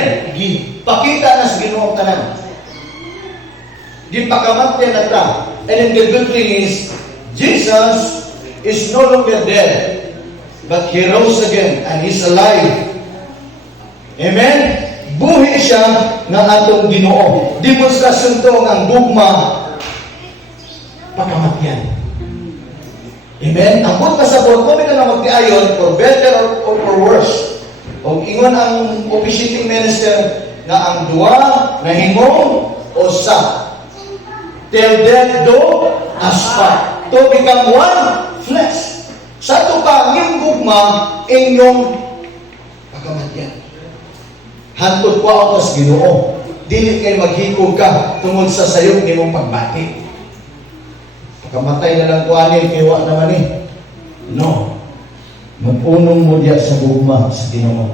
Amen. Gipakita na sa Ginoo ang tanan. Gipakamatyan na ta. And then the good thing is, Jesus is no longer dead, but He rose again and He's alive. Amen? Buhi siya ng atong ginoo. Demonstrasyon to ang dugma pagkamatyan. Amen? Ang punta sa buwan, kung na magtiayon, for better or for worse. Kung ingon ang officiating minister na ang duwa na himong o sa till death do us part. To become one flesh. Sa ito pa, gugma, inyong pagkamatyan. Hantod ko ako sa ginoo. Dili kay maghikog ka tungod sa sayong ni mong pagbati. Pagkamatay na lang ko anin, kaya wa naman eh. No. Mag-unong mo diya sa gugma sa ginoo.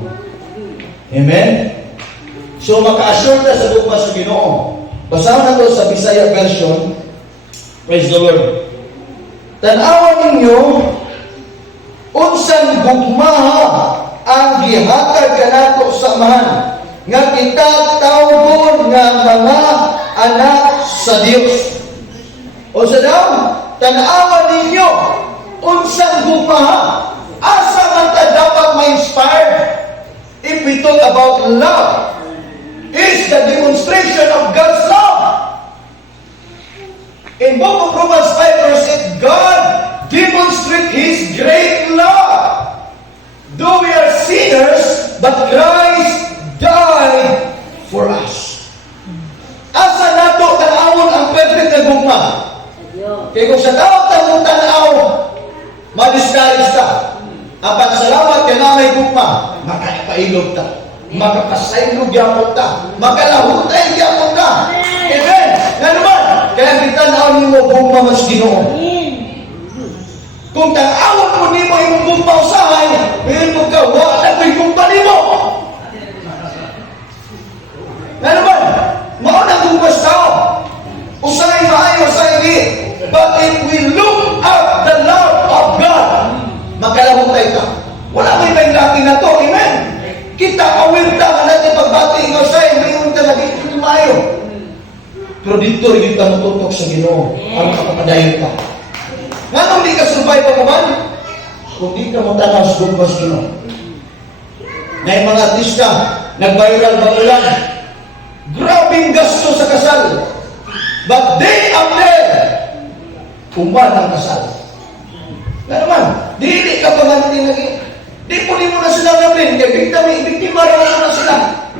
Amen? So, maka-assure ka sa gugma sa ginoo. Basahan na to sa Bisaya version. Praise the Lord. Tanawan ninyo, unsang gugmaha ang gihatag kanato sa amahan nga kita tawgon nga mga anak sa Dios. O sa daw, tanawan ninyo, unsang gugmaha, asa man ta dapat ma-inspired if we talk about love is the demonstration of God's love. In book of Romans 5 verse 8, God demonstrates His great love. Though we are sinners, but Christ died for us. Asa nato tanawon ang perfect na gugma? Kaya kung sa tao Apan salamat ka na may gugma, makapailog ka. Makapasaylog yapon ka. Makalahutay yapon ka. Amen. Nga naman, kaya kita naon mo gugma mas ginoo. Kung tanawon mo ni mo imong gugma usahay, ngayon mo ka, wa na may gugma ni mo. Nga naman, mao na gugma sa tao. Usahay maayo, usahay di. But if we Pero dito, hindi ka matutok sa ginoo. Ang kapapadayon ka. Nga nung di ka survive pa man, kung di ka matanaw sa gugmas ginoo. Yung mga artista, nag-viral ba ulan? Grabing gasto sa kasal. But day after, kuman ang kasal. Na naman, dili ka pa lagi. Di po mo na sila gawin. Kaya biktima, biktima raw na sila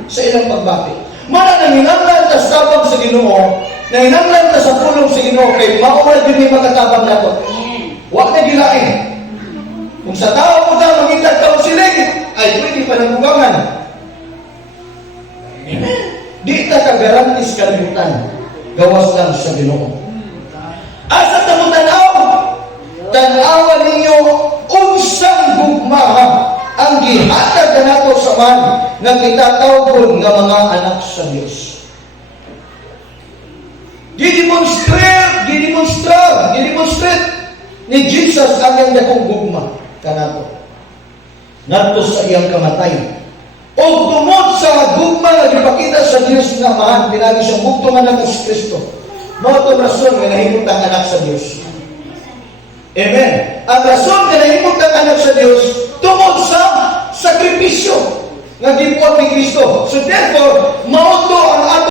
sa ilang pagbati. Mana nang hinanglan ta sa tabang sa Ginoo, na hinanglan ta sa pulong sa Ginoo kay maumay din may makatabang nato. Wa na gilain. Kung sa tao mo ta mangitag taon silig, ay pwede pa ng bugangan. Di ta ka garantis kalimutan. Gawas lang sa Ginoo. Asa man nga mga anak sa Dios. Gidemonstrate, gidemonstrate, gidemonstrate ni Jesus ang iyang dakong gugma kanato. Nato sa iyang kamatay. O tungod sa gugma nga gipakita sa Dios nga mahan, pinagi siyang bugtungan na si Kristo. Mao to rason nga nahimot ang anak sa Dios. Amen. Ang rason nga nahimot ang anak nga gibuhat ni Kristo. So therefore, mauto ang ato